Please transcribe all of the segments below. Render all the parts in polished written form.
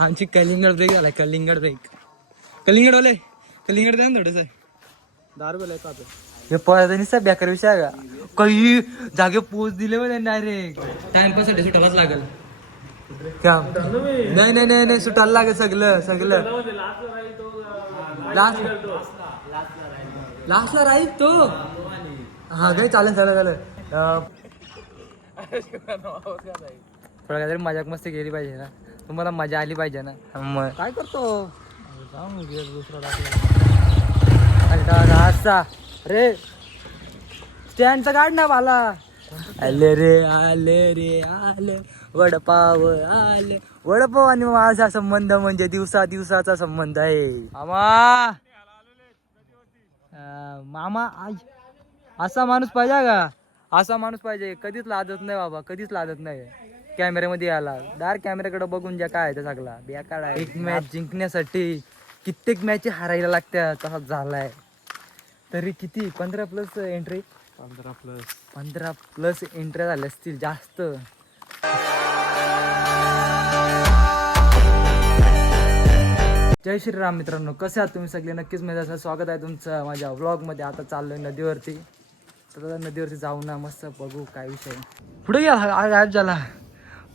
आमची कलिंगड ब्रेक झालाय. कलिंगड ब्रेक. कलिंगड वाले कलिंगड द्या ना थोडंसं. दारू बोलाय का हे पळायचा निसा बेकार विषय आहे का? काही जागे पोच दिले मग त्यांनी डायरेक्ट. टाइमपास साठी सुटावंच लागेल. क्या नाही नाही नाही नाही सुटायला लागेल सगळं सगळं. लास्टला राहील तो. हा काही चालेल चालेल चालेल. थोडा काहीतरी मजाक मस्ती केली पाहिजे ना. तुम्हाला मजा आली पाहिजे ना. मग काय करतो दुसरा असा रे स्टँडचा काढ ना मला. आले रे आले वडपाव आले. वडपाव आणि माझा संबंध म्हणजे दिवसाचा संबंध आहे. मामा असा माणूस पाहिजे का? असा माणूस पाहिजे. कधीच लाजत नाही बाबा. कधीच लाजत नाही. कॅमेऱ्यामध्ये आला डायरेक्ट कॅमेऱ्याकडे बघून ज्या काय आहे सगळा बेकार आहे. एक मॅच जिंकण्यासाठी कित्येक मॅच हारायला लागत्या. तसाच झालाय. तरी किती 15+ एंट्री. 15+ एंट्री झाल्या असतील जास्त. जय श्रीराम मित्रांनो, कसे आहात तुम्ही सगळे? नक्कीच मजेत. स्वागत आहे तुमचं माझ्या व्लॉगमध्ये. आता चाललोय नदीवरती. तर नदीवरती जाऊ ना मस्त बघू काय विषय. पुढे गेला आज झाला.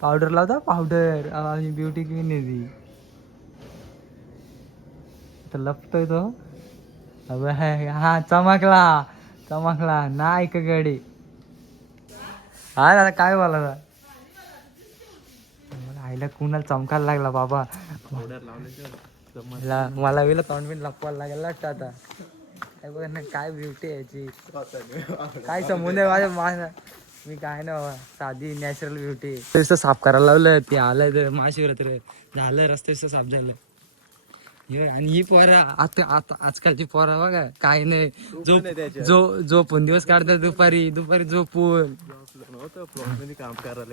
पावडर लावता पावडर. आम्ही ब्युटी क्वीन आहे ती. तर लपतोय तो. हा चमकला नाही का गडी. हा दादा काय बोला आईला कुणाला चमकायला लागला बाबा. मला वेळ तोंड बिन लपवायला लागेल वाटतं आता. काय बघ ना काय ब्युटी आहे याची. काय संबंध आहे माझ्या. मी काय ना बाबा साधी नॅचरल ब्युटी. नुसतं साफ करायला लावलं. ते आलं महाशिवरात्र झालं. रस्ते साफ झालं. आणि ही पोरा आता आजकालची पोरा बघा काय नाही. झोपून दिवस काढतात. दुपारी झोपून.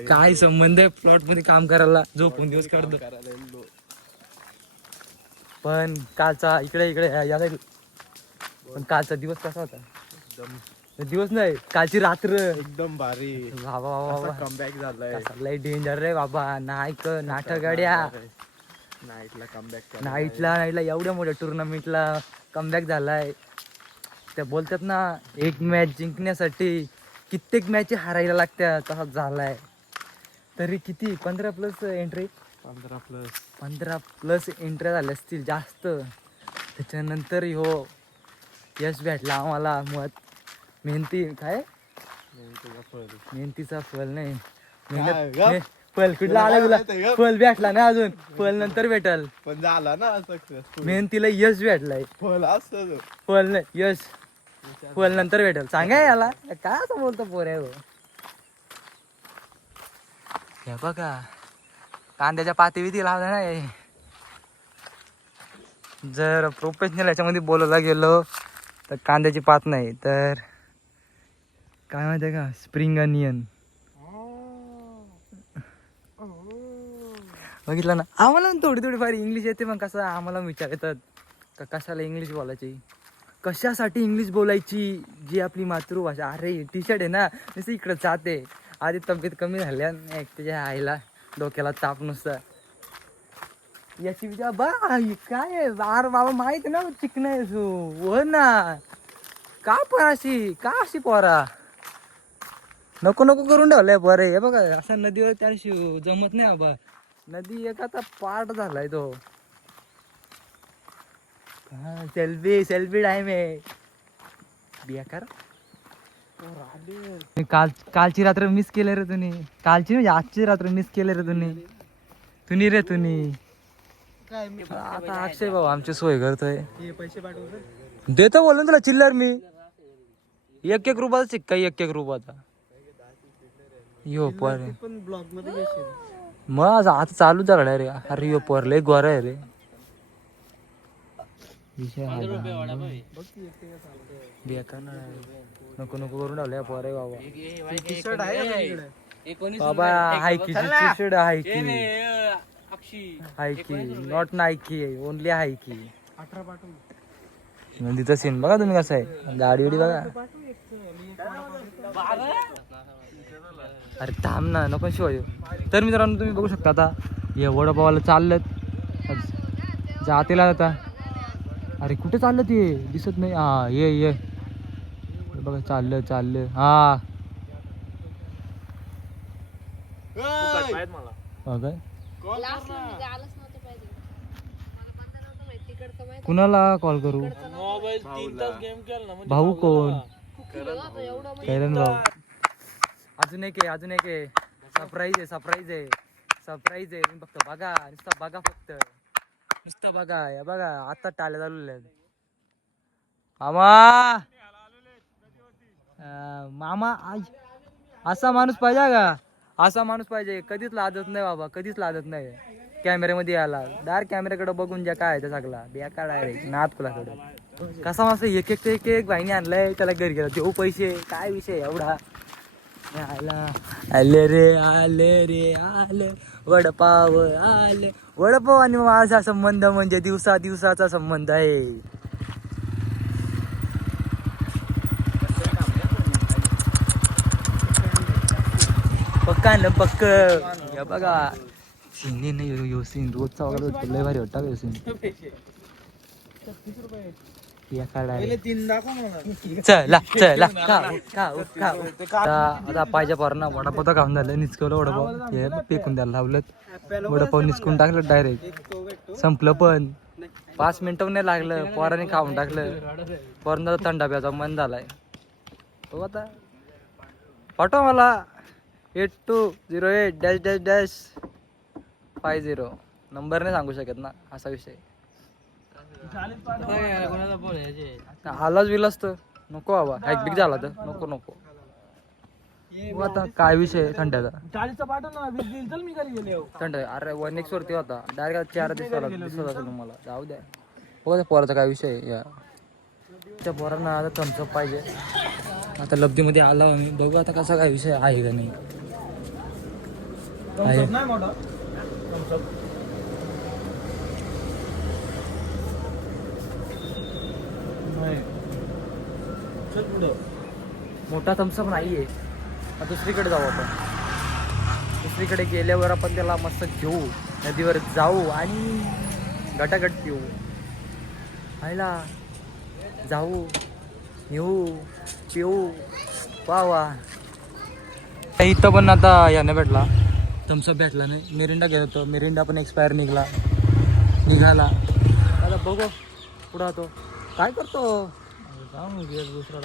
काय संबंध आहे प्लॉट मध्ये काम करायला. झोपून दिवस काढतो. पण कालचा इकडे पण कालचा दिवस कसा होता? दिवस नाही कालची रात्र एकदम भारी. बाबा कमबॅक झालाय. लय डेंजर रे बाबा. नाईक नाटक गाड्या. नाईटला कमबॅक. नाईटला एवढ्या मोठ्या टुर्नामेंटला कमबॅक झालाय. त्या बोलतात ना एक मॅच जिंकण्यासाठी कित्येक मॅच हारायला लागत्या. तसाच झालाय. तरी किती 15+ एंट्री. 15+ एंट्री झाल्या असतील जास्त. त्याच्यानंतर हो यश भेटला आम्हाला. मत मेहनती काय मेहनतीचा फल नाही. मेहनत फल कुठला आला तुला. फल भेटला ना अजून. फल नंतर भेटल. पण झाला ना सक्सेस. मेहनतीला यश भेटलाय. फळ असतं. फल नाही यश. फल नंतर भेटल. सांगा याला काय असं बोलतो पोऱ्या. हे बघा कांद्याच्या पाती विधी लावल्या नाही. जर प्रोफेशनल याच्यामध्ये बोलायला गेलो तर कांद्याची पात नाही तर काय माहिती आहे का स्प्रिंग अनियन. बघितलं ना. आम्हाला थोडी फार इंग्लिश येते. मग कसं आम्हाला विचारतात का कशाला इंग्लिश बोलायची. कशासाठी इंग्लिश बोलायची जी आपली मातृभाषा. अरे टी शर्ट आहे ना नुसतं इकडं जाते. आधी तब्येत कमी झाल्या एक त्याच्या आईला डोक्याला ताप नुसतं. याची विचार बा काय बार बाबा माहित ना चिकन आहे हो ना. का अशी पोरा नको करून ठेवलंय बरं. हे बघा असा नदीवर त्या जमत नाही बाबा. नदी एक आता पार्ट झालाय तो. सेल्फी टाइम आहे बेकार. कालची रात्र मिस केले रे तुम्ही. कालची म्हणजे आजची रात्र मिस केले रे तुम्ही. आता अक्षय भाऊ आमची सोय करतोय. पैसे पाठवतो देतो बोलून तुला चिल्लर मी. 1-1 रुपयाचा शिक्का. 1-1 रुपयाचा. यो पर पण ब्लॉग मध्ये घेशील. मग आता चालू झाला रे. अरे यो पर लय गोरा आहे रे. नको करून ठेवलंय पोर आहे बाबा. बाबा हायकी टी शर्ट हायकी नॉट नायकी ओनली हायकी. 18 पाठव. नदीचा सीन बघा तुम्ही कसं आहे. गाडी बघा. अरे थांब ना नको शिवाय. तर मित्रांनो तुम्ही बघू शकता आता हे वडापावाला चाललं जातेला आता. अरे कुठे चाललं ते दिसत नाही. हा ये बघा चाललं हा काय कुणाला कॉल करू. भाऊ कोण. कैरन भाऊ. अजून एक आहे सरप्राईज आहे तुम्ही फक्त बघा. नुसतं बघा या बघा आता टाळ्या चालू मामा असा माणूस पाहिजे का. असा माणूस पाहिजे. कधीच लाजत नाही बाबा. कधीच लाजत नाही. कॅमेऱ्यामध्ये आला डायरेक्ट कॅमेऱ्याकडे बघून ज्या काय सगळा बेकार डायरेक्ट नाद कुलाकडे. कसा माणूस एक बाईने आणलाय त्याला घरी गेला देऊ पैसे. काय विषय एवढा. आले रे वडपाव आले. वडपाव आणि माझा संबंध म्हणजे दिवसाचा संबंध आहे. पक्क या बघा सीन नाही यो सीन रोजचा वगैरे लय भारी वाटतं यो सीन. चला आता पाहिजे पोरांना वडापाव तर खाऊन झालं. निचकवलं वडापाव हे फेकून द्यायला लावलं. वडापाव निचकून टाकलं डायरेक्ट. संपलं पण 5 मिनिटं नाही लागलं. पोराने खाऊन टाकलं. पोरांना थंडा प्यायचा मन झालाय. हो आता पाठवा मला 8208-50 नंबर नाही सांगू शकत ना असा विषय. आलाच विलास तर नको बाबा. हॅकबिक झाला तर नको. आता काय विषय थंड्याचा. थंड अरे 1x वरती होता डायरेक्ट 4 दिवसाला दिसत असेल तुम्हाला. जाऊ द्या हो त्या पोराचा काय विषय. या त्या पोरांना आता थम्सअप पाहिजे. आता लब्धीमध्ये आला मी बघू आता कसा काय विषय आहे का नाही. मोठा थम्सअप नाहीये. दुसरीकडे जाऊ आपण. दुसरीकडे गेल्यावर आपण त्याला मस्त घेऊ. नदीवर जाऊ आणि गटागट पिऊ. खायला जाऊ येऊ पिऊ वा. इथं पण आता याने भेटला थम्सअप भेटला नाही. मिरिंडा घेत होतो. मिरिंडा पण एक्सपायर निघाला. आता बघू पुढं तो काय करतो. दुसरा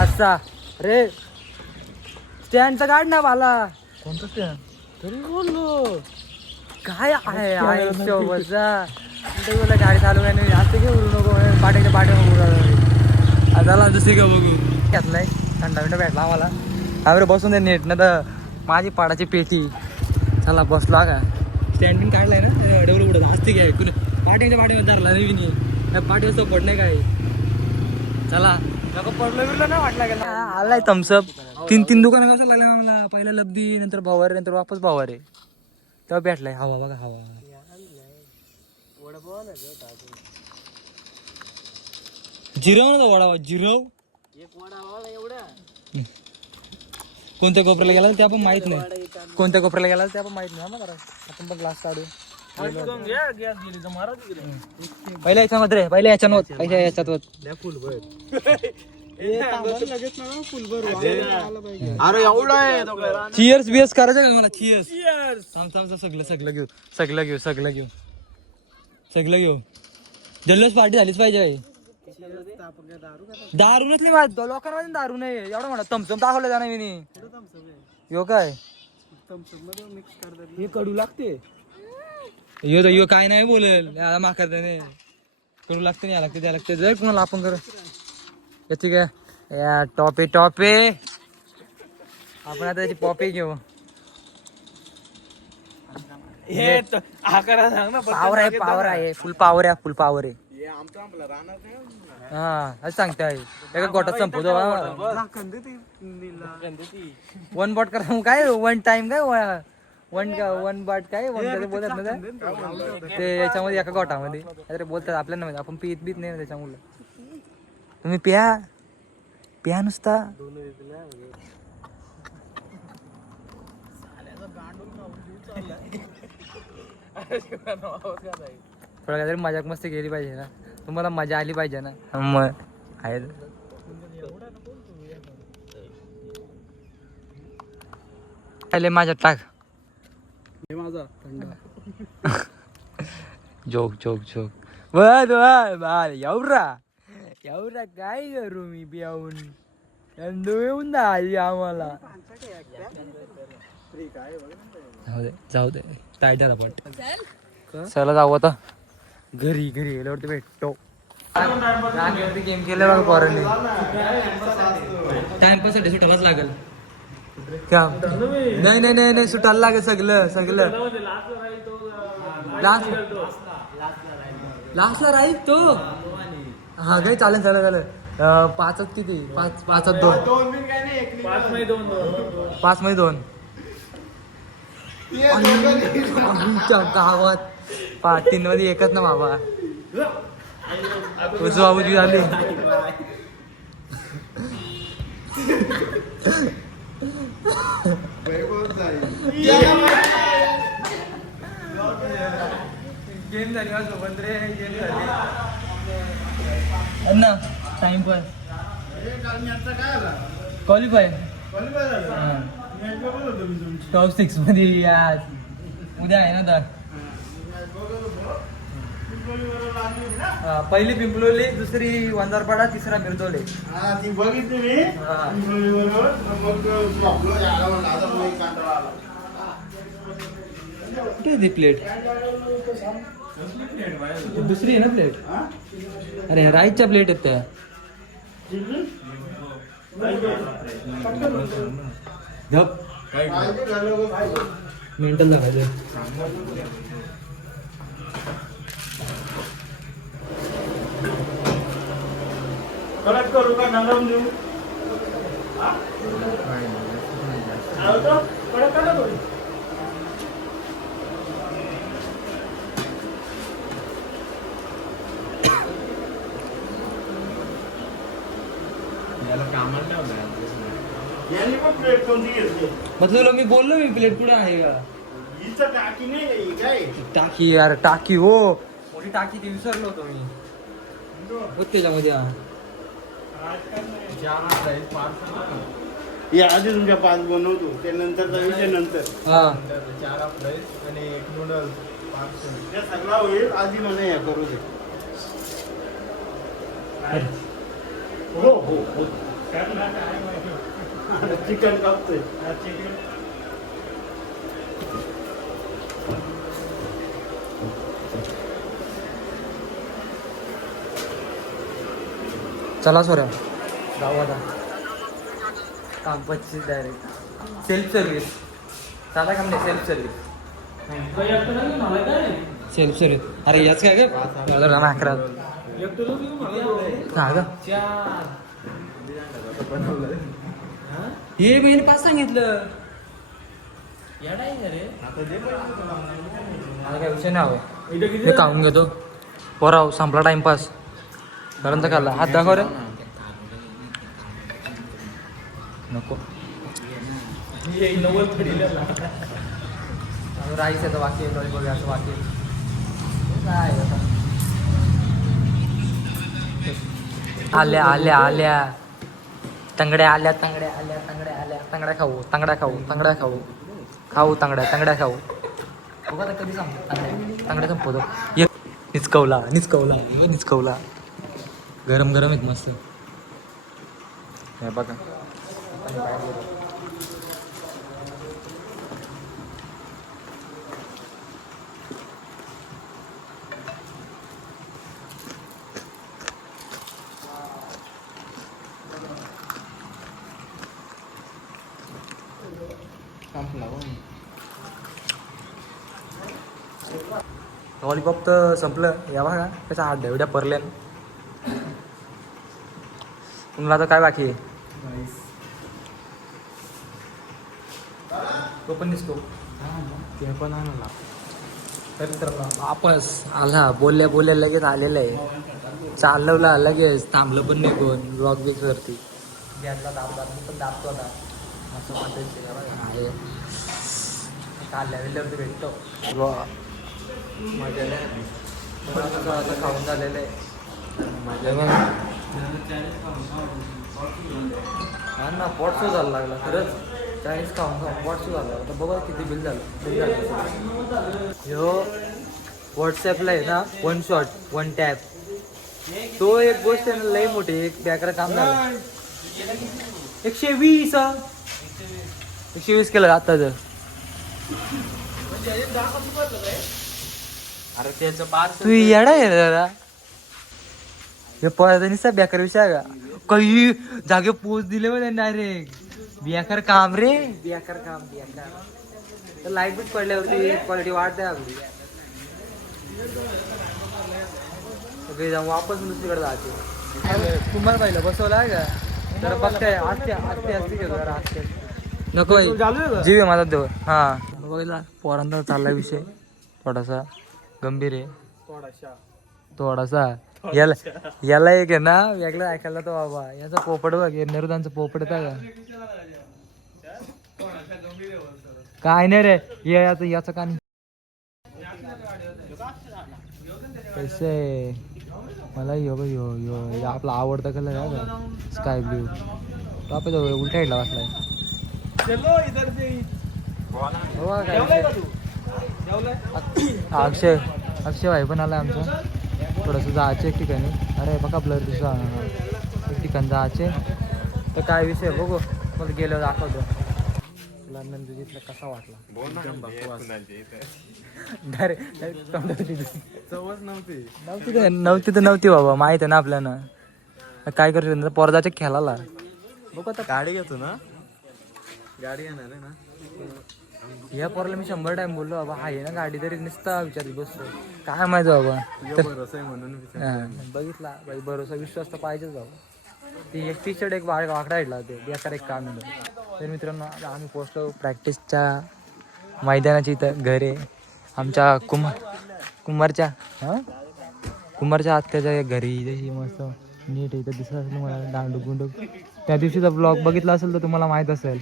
असा रे स्टँडचा काढ ना मला. कोणतं स्टँड तरी बोललो काय आहे गाडी चालू आहे. जास्त घेऊ नको पाट्याच्या पाट्या झाला दुसरी का बघू. घेतलाय थंडा भेटला आम्हाला. आम्ही बसून दे नेट ना तर माझी पाडाची पेटी. चला बसला का स्टँडिंग काढलाय ना डेवलप उडत असते काय कुठे पाट्याच्या पाट्यामध्ये धरला नाही पाठी सपोर्ट नाही काय. चला पडलं बिरलं नाही वाटला गेला. आलाय थम्सअप. 3 दुकानं कसं लागलं आम्हाला. पहिला लब्धी नंतर भावारे नंतर वापस भावारे तेव्हा भेटलाय. हवा बघा हवा. जिरव ना वडापाव जिरव. कोणत्या कोपऱ्याला गेला ते आपण माहित नाही. कोणत्या कोपऱ्याला गेला ते आपण माहित नाही. हा आपण पण ग्लास काढू. पहिल्या याच्यामध्ये पहिल्या याच्यात चिअर्स बिअर्स करायचं का मला. चिअर्स सगळं घेऊ. जल्लोष पार्टी झालीच पाहिजे. दारू नसली लोकांमध्ये दारू नाही एवढं म्हणा. थम्सअप दाखवलं जाणार मी यो काय हे कडू लागते. यो काय नाही बोलेल माखात नाही. करू लागते नाही लागते द्या लागते. जर कुणाला आपण कर याची काय या टॉपे आपण आता त्याची पॉपे घेऊ. पावर आहे फुल पावर आहे. हा असं सांगताय एका गोटात संपवतो. 1 बॉट करा काय 1 टाइम काय 1 बाट काय बोलतात ना ते याच्यामध्ये एका गोटामध्ये अरे बोलतात आपल्याला माहिती. आपण बीत नाही त्याच्यामुळे. तुम्ही प्या नुसता. थोडं काहीतरी मजाक मस्ती केली पाहिजे ना, तुम्हाला मजा आली पाहिजे ना. मग आहे पहिले माझ्यात टाक. हे माझा थंड. Joke joke joke. बर एवढा काय करू मी पिऊन येऊन आली आम्हाला. जाऊ दे टाईट झाला पण. चला जाऊ आता घरी गेल्यावरती भेटतो. गेम केलं बघा पोरांनी. टाइमपाससाठी सुटावाच लागेल. नाही सुटायला लागेल सगळं. लास्टला राहील तो. हा काही चालेल. पाचच किती? पाचच 2. 5 मध्ये 2. गावात 3 मध्ये एकच ना बाबा. बाबूजी झाली. गेम झाली सोबत रे. गेम झाली ना. टाइमपास क्वालिफाय टॉप 6 मध्ये आज उद्या आहे ना. पहिली पिंपलोली, दुसरी वंजारपाडा, तिसरा मिरतोले. ती बघितली मी ती प्लेट दुसरी आहे ना प्लेट. अरे राईसच्या प्लेट आहेत त्या. मेंटल दाखवायचं. कडक करू का नरम देऊ? कडक करू. यांनी पण प्लेट कोणती घेतली? मतलब मी बोललो मी प्लेट कुठे आहे का? हिचं टाकी नाही आहे, काय टाकी यार टाकी हो. मोठी टाकी ती विसरलो होतो मी. त्याच्यामध्ये या आधी तुमच्या 5 बनवतो ते नंतरचा विषय नंतर. 4 राईस आणि 1 नूडल्स. ते सगळा होईल आधी मला या करू दे. हो चिकन कापतोय. चला सोऱ्या जाऊ आता. काम 25 डायरेक्ट. Self service. साधा काम नाही. Self service. अरे याच काय ग अकरा हे बहीण 5 सांगितलं. काय विषय नाही हवं. हे खाऊन घेतो पोराव. संपला टाइमपास. पर्यंत खाल्ला. हात दाखव रे. नको राईस येतं बाकी. बघूया असं बाकी काय आल्या तंगड्या आल्या. तंगड्या खाऊ बघा आता कधी संपतो तंगड्या संपवतो. निचकवला गरम आहेत मस्त. हे बघा लॉलीपॉप तर संपलं. या बघा त्याचा हात एवढ्या परल्या. तुम्हाला आता काय बाकी आहे? तो पण दिसतो. ते पण आणला. वापस आला. बोलल्या लगेच आलेलं आहे. चालवला लगेच. थांबलं पण नाही कोण. ब्लॉग बेस वरती गॅसला पण दाबतो आता. असं वाटायचं चालल्या वेळेवरती भेटतो. मजा नाही आता खाऊन झालेलं आहे मजा हा ना पोट शो झाला लागला खरंच चाळीस खाऊन पोट शो झाला आता बघा किती बिल झालं ह्यो व्हॉट्सॲपला आहे ना वन शॉट वन टॅप तो एक गोष्ट आहे ना लई मोठी एक बॅकर काम झालं 120 केलं आता जर अरे त्याचं पाच तू येडा आहे ना जरा हे पळतानीचा बेकार विषय आहे का काही जागे पोच दिले मग डायरेक्ट बेकार काम रे बेकार काम बेकार तर लाईट बीट पडल्यावरती क्वालिटी वाढते आपली सगळे जाऊन वापस दुसरीकडे जाते तुम्हाला पाहिलं बसवलं आहे का जरा बघताय असते घेतो जरा असते नको जीव आहे माझा देव हा बघितला पोरांचा चालला विषय थोडासा गंभीर आहे थोडासा याला एक आहे ना वेगळं ऐकायला तो बाबा याचा पोपट बघ नेरुदांचा पोपट येता का काय नाही रे याचं का नाही पैसे मला यो आपला आवडता कलर आहे का स्काय ब्ल्यू तो आपण उलटा साईडला बसलाय अक्षय भाई पण आला आमचा थोडंसं जायचं एक ठिकाणी अरे बघा ब्लर दिसला एक ठिकाणी जायचे तर काय विषय बघू मला गेलो दाखवतो तुला नंदुजीतला कसा वाटला नव्हती तर नव्हती बाबा माहित आहे ना आपल्याला काय करतो पोरदाच्या खेळाला बघू आता गाडी घेतो ना गाडी येणार आहे ना या पोराला मी 100 टाइम बोललो बाबा आहे ना गाडी तरी नुसता विचारत बसतो काय माहिती बाबा भरोसा आहे म्हणून बघितला बाई भरोसा विश्वास तर पाहिजेच बाबा ती एक टी शर्ट एक वाकडा हिडला होते बेकार एक काम आहे तर मित्रांनो आता आम्ही पोहोचलो प्रॅक्टिसच्या मैदानाची इथं घर आहे आमच्या कुमारच्या आत्याच्या घरी जशी मस्त नीट इथं दिसत असेल मला डांडूक गुंडूक त्या दिवशीचा ब्लॉग बघितला असेल तर तुम्हाला माहीत असेल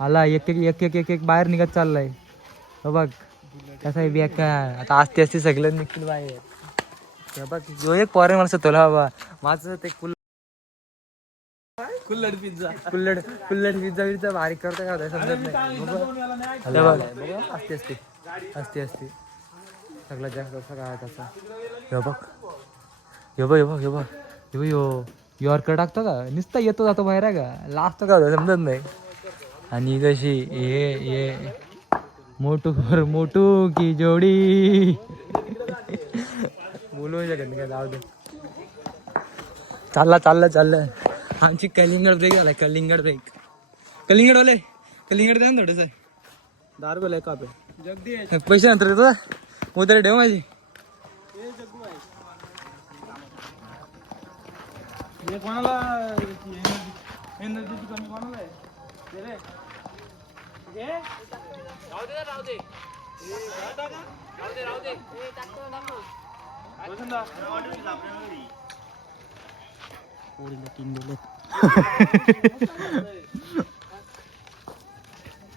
आला एक बाहेर निघत चाललाय बघ कसं आहे बेकार आता असते सगळं निघतील बाहेर बघ जो एक पोरे मला तुला बाबा माझं ते कुल्लड पिझ्झा बिझ्झा बारीक करता का होता समजत नाही असते सगळ्यात जास्त असं काय त्याचा यॉर्कर टाकतो का नुसता येतो जातो बाहेर आहे का लास्ट का होता समजत नाही आणि कशी ये मोटू की जोडी बोलू शकत नाही का जाऊ दे चाललं आमची कलिंगड ब्रेक झाला कलिंगड वाले कलिंगड द्या ना थोडंसं दार बोलाय का पैसे नंतर देतो उद्या ठेव माझी कोणाला एनर्जीची कमी कोणाला आहे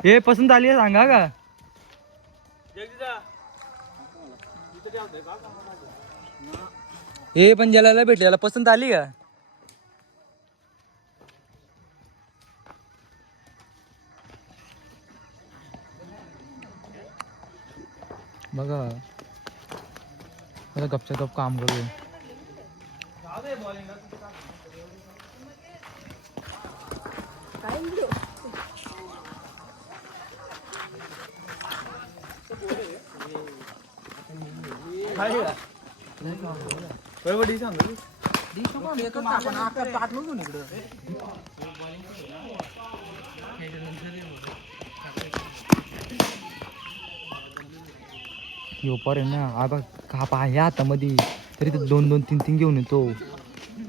हे पसंत आली आहे सांगा का हे पण ज्याला भेटले त्याला पसंत आली का बघा आता गपच्या गप काम करू यो पर आहे ना आबा का पहा या हातामध्ये तरी ते 2-2, 3-3 घेऊन येतो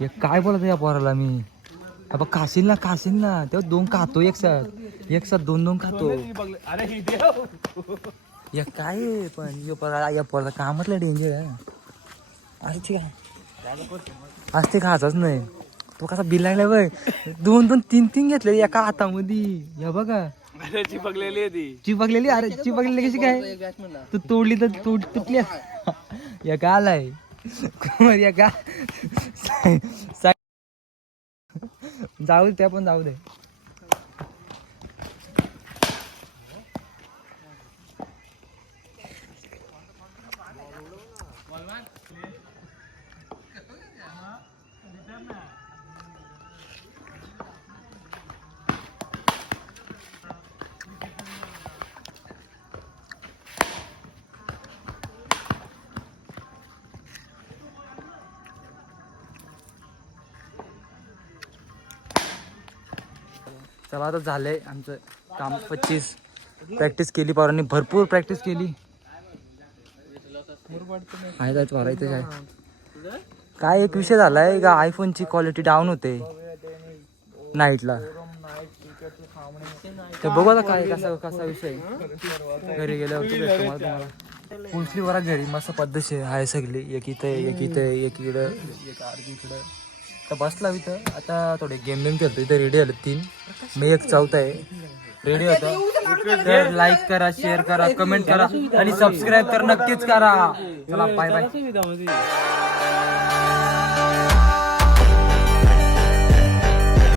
हे काय बोलत या पोराला मी आबा खाशील ना तेव्हा 2 खातो एक साथ 2-2 खातो या काय आहे पण यो पोराला कामातलं डेंजर आहे अरे ठीक आहे आज ते खायचंच नाही तो कसा बिल लागला बघ 2-2, 3-3 घेतले एका हातामध्ये या बघा चिपकलेली अरे चिपकलेली कशी काय तू तोडली तर तुटली या का आलाय या का जाऊ दे, त्या पण जाऊ दे. चला आता झालंय आमचं काम 25. प्रॅक्टिस केली पोरांनी, भरपूर प्रॅक्टिस केली. काय एक विषय झालाय का, आयफोनची क्वालिटी डाऊन होते नाईटला. तर बघू आता काय कसा कसा विषय. घरी गेल्यावर पोचली बरा घरी, मस्त पद्धतशीर आहे सगळी. एक इथं एक इथं एक इकडं एक अर्धी इकडं. तर बसला इथं आता थोडे गेम खेळतो. इथं रेडी आले 3, मी एक चौथा आहे रेडी होता. तर लाईक करा, शेअर करा, कमेंट करा आणि सबस्क्राईब तर नक्कीच करा. चला बाय बाय.